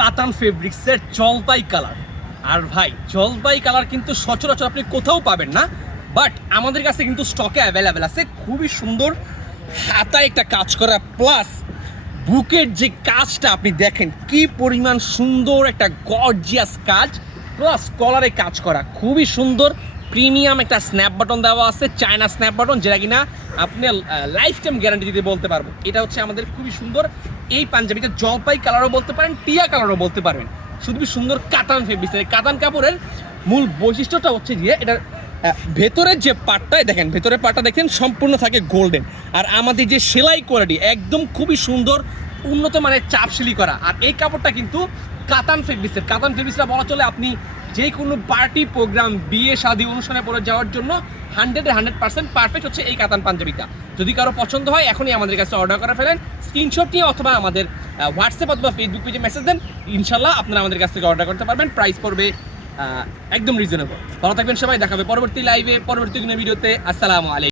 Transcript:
কাতান ফেব্রিক্সের জলপাই কালার। আর ভাই জলপাই কালার কিন্তু সচরাচর আপনি কোথাও পাবেন না, বাট আমাদের কাছে কিন্তু স্টকে অ্যাভেলেবেল আছে। খুবই সুন্দর হাতায় একটা কাজ করা, প্লাস বুকের যে কাজটা আপনি দেখেন কি পরিমাণ সুন্দর, একটা গর্জিয়াস কাজ, প্লাস কলারে কাজ করা খুবই সুন্দর। প্রিমিয়াম একটা স্ন্যাপ বাটন দেওয়া আছে, চায়না স্ন্যাপ বাটন, যেটা কিনা আপনি লাইফ টাইম গ্যারান্টি দিতে বলতে পারবো। এটা হচ্ছে আমাদের খুবই সুন্দর এই পাঞ্জাবিটা, জলপাই কালারও বলতে পারেন, টিয়া কালারও বলতে পারবেন। শুধু সুন্দর কাতান ফেব্রিক্সের। কাতান কাপড়ের মূল বৈশিষ্ট্যটা হচ্ছে যে এটার ভেতরের যে পার্টটা দেখেন, ভেতরের পার্টটা দেখেন সম্পূর্ণ থাকে গোল্ডেন। আর আমাদের যে সেলাই কোয়ালিটি একদম খুবই সুন্দর, উন্নত মানের চাপ সেলাই করা। আর এই কাপড়টা কিন্তু কাতান ফেব্রিক্সের। কাতান ফেব্রিক্সটা বলা চলে আপনি যে কোনো পার্টি প্রোগ্রাম, বিয়ে শাদী অনুষ্ঠানে পরে যাওয়ার জন্য 100% পারফেক্ট হচ্ছে এই কাতান পাঞ্জাবিটা। যদি কারো পছন্দ হয় এখনই আমাদের কাছে অর্ডার করে ফেলেন, স্ক্রিনশট নিয়ে অথবা আমাদের হোয়াটসঅ্যাপ অথবা ফেসবুক পেজে মেসেজ দেন, ইনশাল্লাহ আপনারা আমাদের কাছ থেকে অর্ডার করতে পারবেন। প্রাইস পড়বে একদম রিজনেবল। ভালো থাকবেন সবাই, দেখাবে পরবর্তী লাইভে, পরবর্তী কোনো ভিডিওতে। আসসালামু আলাইকুম।